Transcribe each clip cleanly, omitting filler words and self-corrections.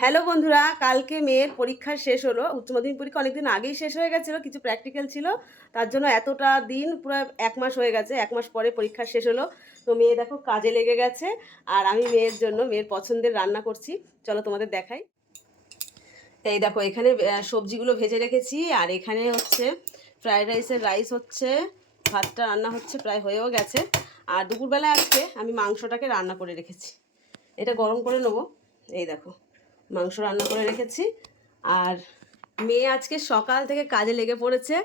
Hello বন্ধুরা, কালকে মেয়ের পরীক্ষা শেষ হলো। উচ্চ মাধ্যমিক পরীক্ষা অনেকদিন আগেই শেষ হয়ে গেছিলো, কিছু প্র্যাকটিক্যাল ছিল। তার জন্য এতটা দিন পুরো ১ মাস হয়ে গেছে। ১ মাস পরে পরীক্ষা শেষ হলো। তো মেয়ে দেখো কাজে লেগে গেছে। আর আমি মেয়ের জন্য মেয়ের পছন্দের রান্না করছি। চলো তোমাদের দেখাই। এই দেখো এখানে সবজিগুলো ভেজে রেখেছি। আর এখানে হচ্ছে ফ্রাইড রাইসের রাইস হচ্ছে, ভাতটা রান্না হচ্ছে, প্রায় হয়েও গেছে। আর দুপুরবেলা আজকে আমি মাংসটাকে রান্না করে রেখেছি। এটা গরম করে নেবো। এই দেখো মাংস রান্না করে রেখেছি। আর মেয়ে আজকে সকাল থেকে কাজে লেগে পড়েছে।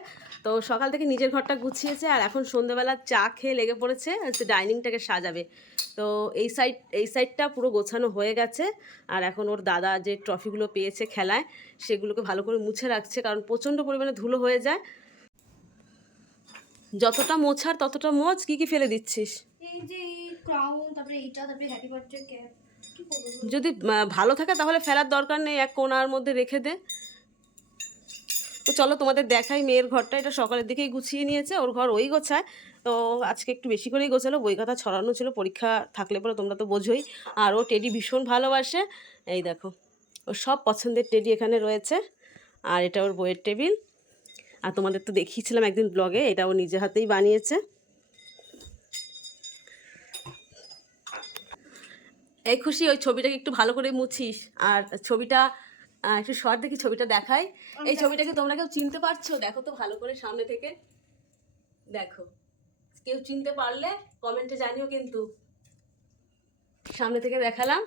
তো সকাল থেকে নিজের ঘরটা গুছিয়েছে, আর এখন সন্ধ্যেবেলা চা খেয়ে লেগে পড়েছে হচ্ছে ডাইনিংটাকে সাজাবে। তো এই সাইডটা পুরো গোছানো হয়ে গেছে। আর এখন ওর দাদা যে ট্রফিগুলো পেয়েছে খেলায় সেগুলোকে ভালো করে মুছে রাখছে, কারণ প্রচণ্ড পরিমাণে ধুলো হয়ে যায়। যতটা মোছার ততটা মোছ। কি ফেলে দিচ্ছিস? এই যে ক্রাউন, তারপরে এইটা, তারপরে হ্যাপি বার্থডে ক্যাপ। কি করব? যদি ভালো থাকে তাহলে ফেলার দরকার নেই, এক কোণার মধ্যে রেখে দে। তো চলো তোমাদের দেখাই মেয়ের ঘরটা। এটা সকালের দিকেই গুছিয়ে নিয়েছে, ওর ঘর ওই গোছায়। তো আজকে একটু বেশি করেই গোছালো, বই খাতা ছড়ানো ছিল, পরীক্ষা থাকলে পরে তোমরা তো বোঝোই। আর ও টেডি ভীষণ ভালোবাসে। এই দেখো ওর সব পছন্দের টেডি এখানে রয়েছে। আর এটা ওর বইয়ের টেবিল। আর তোমাদের তো দেখিয়েছিলাম একদিন ব্লগে, এটা ও নিজে হাতেই বানিয়েছে। এই খুশি, ওই ছবিটাকে একটু ভালো করে মুছিস। আর ছবিটা একটু শর্ট দেখি, ছবিটা দেখাই। এই ছবিটাকে তোমরা কেউ চিনতে পারছো? দেখো তো ভালো করে সামনে থেকে দেখো। কেউ চিনতে পারলে কমেন্টে জানিও কিন্তু। সামনে থেকে দেখালাম।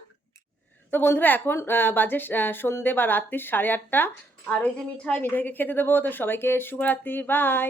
তো বন্ধুরা এখন বাজে সন্ধে বা রাত্রির 8:30। আর ওই যে মিঠাইকে খেতে দেবো। তো সবাইকে শুভরাত্রি, বাই।